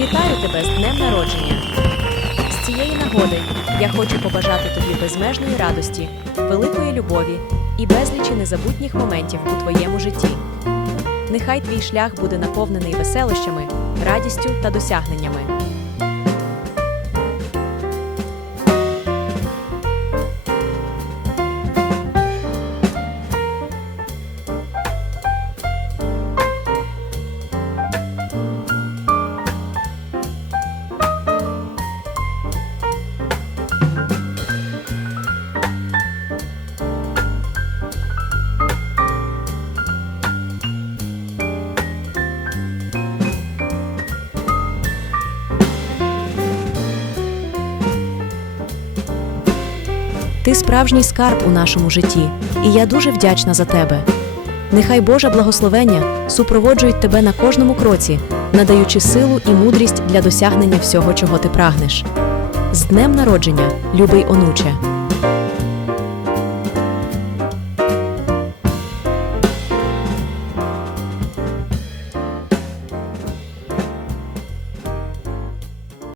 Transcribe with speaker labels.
Speaker 1: Вітаю тебе з днем народження! З цієї нагоди я хочу побажати тобі безмежної радості, великої любові і безлічі незабутніх моментів у твоєму житті. Нехай твій шлях буде наповнений веселощами, радістю та досягненнями. Ти справжній скарб у нашому житті, і я дуже вдячна за тебе. Нехай Божа благословення супроводжують тебе на кожному кроці, надаючи силу і мудрість для досягнення всього, чого ти прагнеш. З днем народження, любий онуче!